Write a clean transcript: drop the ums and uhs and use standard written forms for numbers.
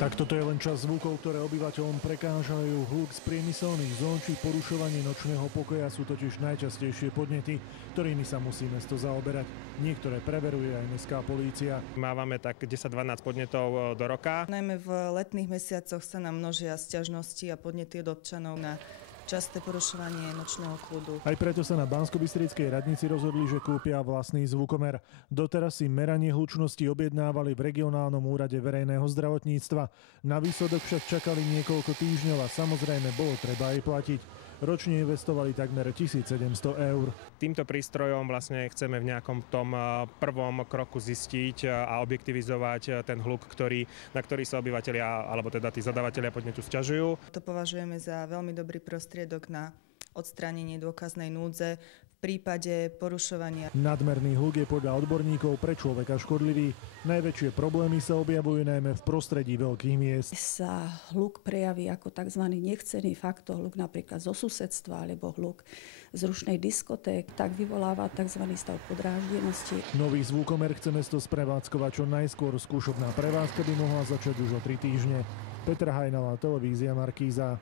Tak toto je len časť zvukov, ktoré obyvateľom prekážajú. Hluk z priemyselných zón či porušovanie nočného pokoja sú totiž najčastejšie podnety, ktorými sa musí mesto zaoberať. Niektoré preveruje aj mestská polícia. Mávame tak 10-12 podnetov do roka. Najmä v letných mesiacoch sa nám množia sťažnosti a podnety od občanov na časté porušovanie nočného kľudu. Aj preto sa na Banskobystrickej radnici rozhodli, že kúpia vlastný zvukomer. Doteraz si meranie hlučnosti objednávali v regionálnom úrade verejného zdravotníctva. Na výsledok však čakali niekoľko týždňov a samozrejme bolo treba aj platiť. Ročne investovali takmer 1700 eur. Týmto prístrojom vlastne chceme v nejakom tom prvom kroku zistiť a objektivizovať ten hluk, na ktorý sa obyvatelia, alebo teda tí zadavatelia podnetu sťažujú. To považujeme za veľmi dobrý prostriedok na odstránenie dôkaznej núdze v prípade porušovania. Nadmerný hluk je podľa odborníkov pre človeka škodlivý. Najväčšie problémy sa objavujú najmä v prostredí veľkých miest. Sa hluk prejaví ako tzv. Nechcený faktor, hluk napríklad zo susedstva alebo hluk z rušnej diskoték, tak vyvoláva tzv. Stav podráždenosti. Nový zvukomer chce mesto sprevádzkovať čo najskôr. Skúšobná prevádzka by mohla začať už o 3 týždne. Petr Hajnala, televízia Markíza.